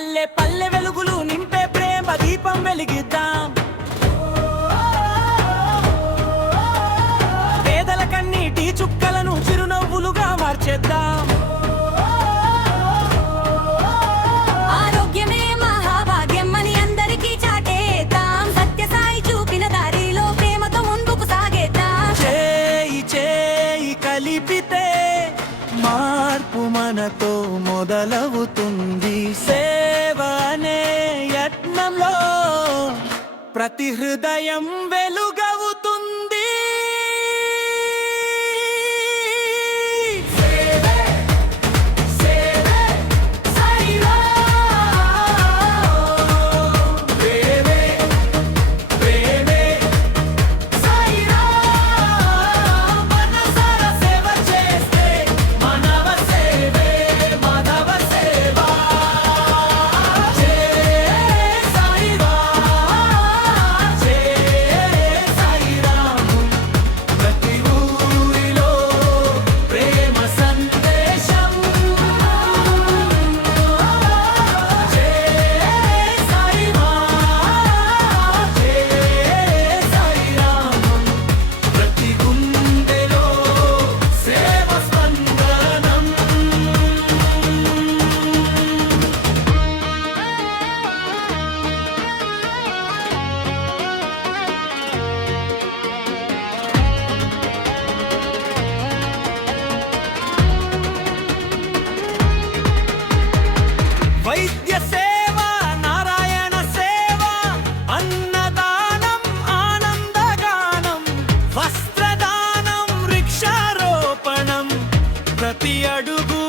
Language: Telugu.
పల్లె పల్లె వెలుగులు నింపే ప్రేమ దీపం వెలిగిద్దాం. పేదల కన్నీటి చుక్కలను చిరునవ్వులుగా మార్చేద్దాం. ఆరోగ్యమే మహాభాగ్యం అని అందరికీ చాటేద్దాం. సత్యసాయి చూపిన దారిలో ప్రేమతో ముందుకు సాగేద్దాం. చేయి చేయి కలిపితే మార్పు మనతో మొదలవుతుంది. సేవ అనే యత్నంలో ప్రతి హృదయం వెలుగవుతుంది. వైద్య సేవ, నారాయణ సేవ, అన్నదానం, ఆనందగానం, వస్త్రదానం, వృక్షారోపణం, ప్రతి అడుగు